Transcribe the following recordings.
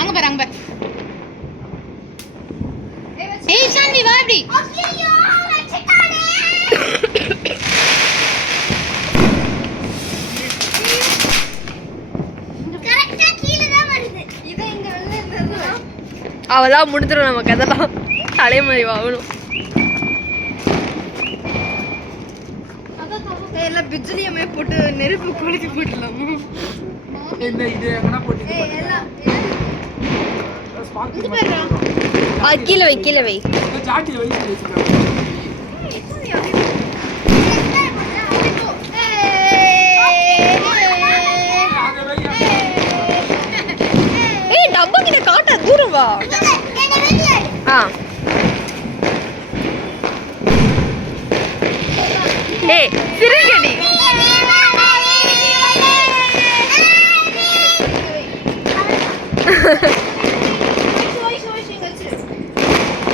அங்க பாரு அங்க பாரு. ஏய் சாந்தி வா அப்படி. ஐயோ வெச்சிட்டானே. கரெக்ட்டா கீழ தான் வருது. இது இங்க வெல்ல இருந்தது. அவளா முடிஞ்சிரும் நமக்கு அதெல்லாம். தலைமறை வாங்கணும். எல்லாம் பிஜ்லியமே போட்டு நெருப்பு கொளுத்தி போட்டுலாமா? இந்த இது எங்கனா போட்டு எல்லாம் ஸ்பார்க் கீழே வை கீழே வை. ஜாட்டி வச்சிருக்காங்க. ஏய் டப்பா கிட்ட காட்ட தூரம் வா. ஏய் சிறுகடி.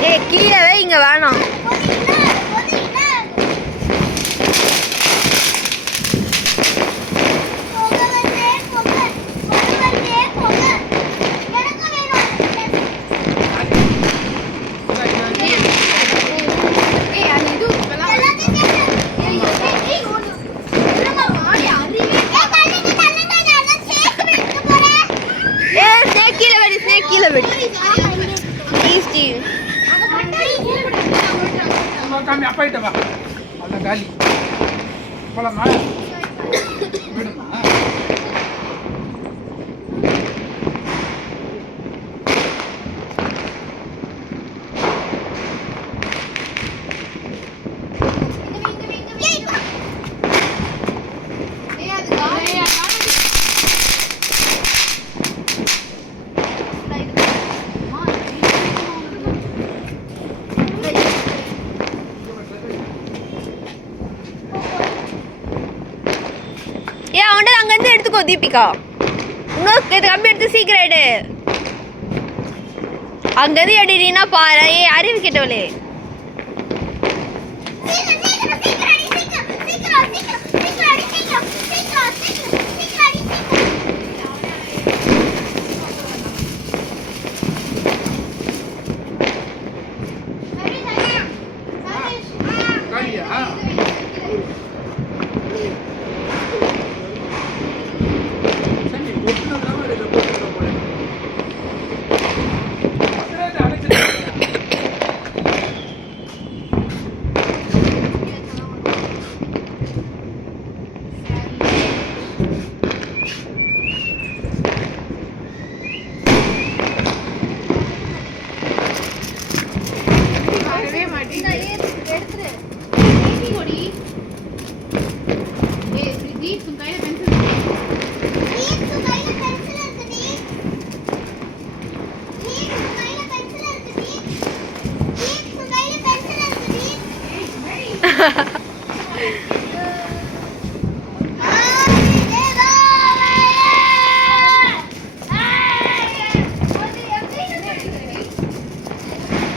ஏய் கீழே வை இங்க வேணாம். கம்மி அப்பாயிட்ட வா. அத காலி போலாமா? விடுமா? எடுத்துக்கோ தீபிகா. இன்னும் இது கம்மி எடுத்து சீக்கிரம் எடு. அங்கது எடுனா பாரு. ஏய் அறிவு கேட்டவளே.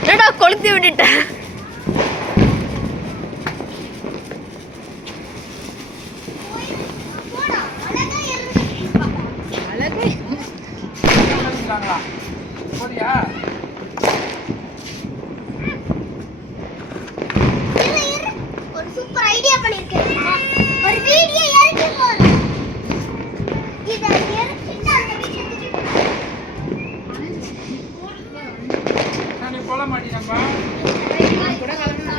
என்னடா கொளுத்தி விட்டுட்டேன். ஒரு சூப்பர் ஐடியா பண்ணிருக்கேன். ஒரு வீடியோ எடுத்து போடு. இத எடுத்துட்டு அந்த வீடியோ நான் போல மாட்டீங்கப்பா. கூட கலந்துனா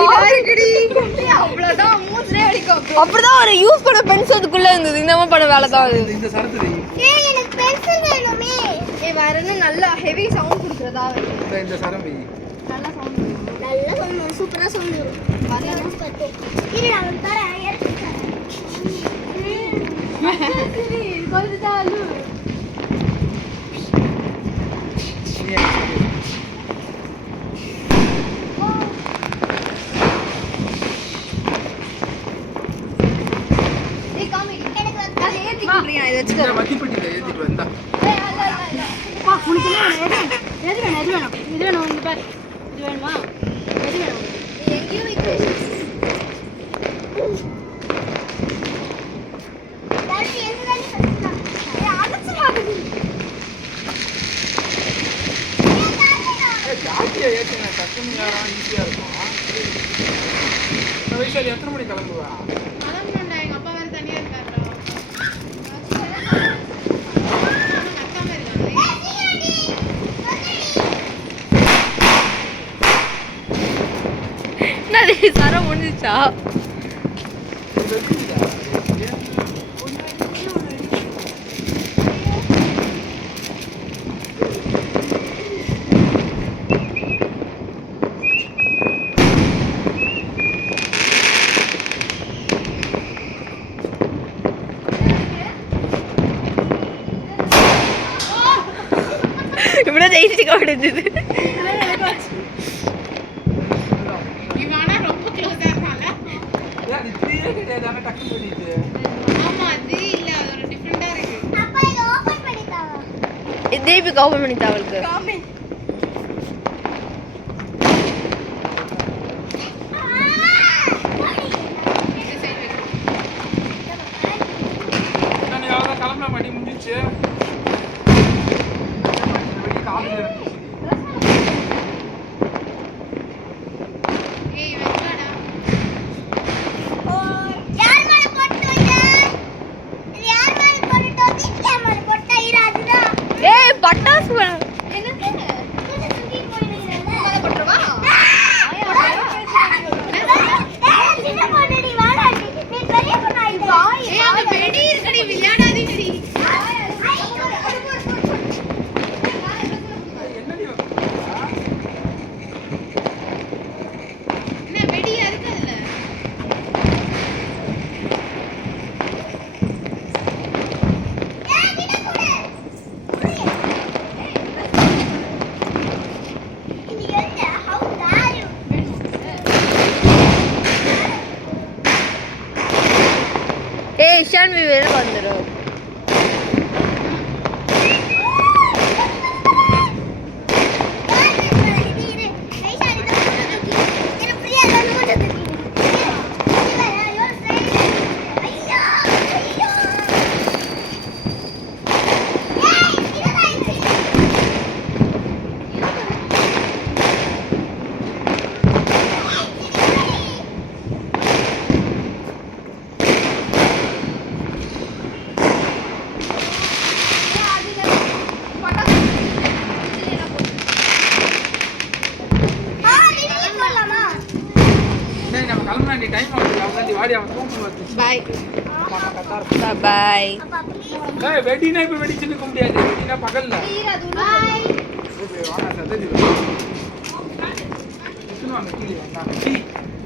9:30 அவ்வளவுதான் மூஞ்சிலே அடிக்கும். அப்படிதான் ஒரு யூஸ் பண்ண பென்சில் அதுக்குள்ள இருந்தது. இந்த மாதிரி பண்ண வேலை தான் அது. இந்த சரத்து ஏய் எனக்கு பென்சில் வேணுமே. ஏய் வேற என்ன நல்ல ஹெவி சவுண்ட் கொடுக்குறதா இந்த சரம் வை. நல்ல சவுண்ட் நல்ல சவுண்ட் சூப்பரா சவுண்ட் வரும். வரேன் பாத்து. இரு நான் தரேன் எடுத்து தரேன். கொல்லுதாலு ஏய் காமி எனக்கு வந்து ஏத்தி குடுறீங்க இத இந்த வெச்சுக்கோ. மத்திப்பட்டில ஏத்திட்டு வந்தா. ஏய் அல்ல அல்ல பா உனக்கு எது வேணும் இது வேணும் இங்க பாரு. இது வேணுமா எது வேணும் எங்கேயோ வைக்கிறேன். டாடி எங்க தானே கத்துறா. ஏய் அடச்சுறாது. ஜாஸ்தியா ஏத்தினா டக்குன்னு யாரா ஈஸியா இருக்கும். வயசாலி எத்தனை மணி கிளம்புவா? கிளம்பணும்டா, எங்க அப்பா வேற தனியா இருக்காருடா. கத்தாம இருக்காங்க. என்னது சரம் முடிஞ்சிச்சா? இப்படிதான் ஜெயிச்சுக்க முடிஞ்சது. இவன் ஆனா ரொம்ப close ஆ இருக்கான்ல? ஏன் இது கிடையாது ஆனா டக்குன்னு பண்ணிட்டு. ஆமா, அது இல்ல, அது ஒரு different ஆ இருக்கு. அப்பா இத ஓபன் பண்ணி தாங்க. தீபிகா ஓபன் பண்ணிட்டா அவளுக்கு. காமி இந்த side வைக்கணும். நான் யாரோ கிளம்பலாம் மணி முடிஞ்சிச்சு. வெடி காலையில இருந்துச்சு. ஏய், வெச்சாடா. ஓ யார் மேல போட்டுங்க? இது யார் மேல போட்டுட்டோம்? யார் மேல போட்டா இராதுடா. ஏய் பட்டாசு வேணும். என்னது? கொஞ்சம் தூக்கி போடுறீங்க. மேல போட்டுறவா? சின்ன பொண்ணுடி வாடாடி. நீ பெரிய பொண்ணு ஆயிட்ட. ஏய், அங்க வெடி இருக்குடி, விளையாடாதீங்கடி. என்னடி வைக்கிறா? என்ன வெடியா இருக்கு அதுல? இது என்ன? How dare you? ஏய் ஷான்வி வேற வந்துரும். டேய் நம்ம கிளம்பலாம். நீ டைம் ஆகுது. அவன் வாடி அவன் தூக்கம் வருது. பை மாமா கத்தா இருக்கும். பை. ஏய் வெடினா இப்ப வெடிச்சு நிக்க முடியாது. வெடினா பகல்ல. Bye. வாடா சதடி. சும்மா அந்த கீழே வந்தா.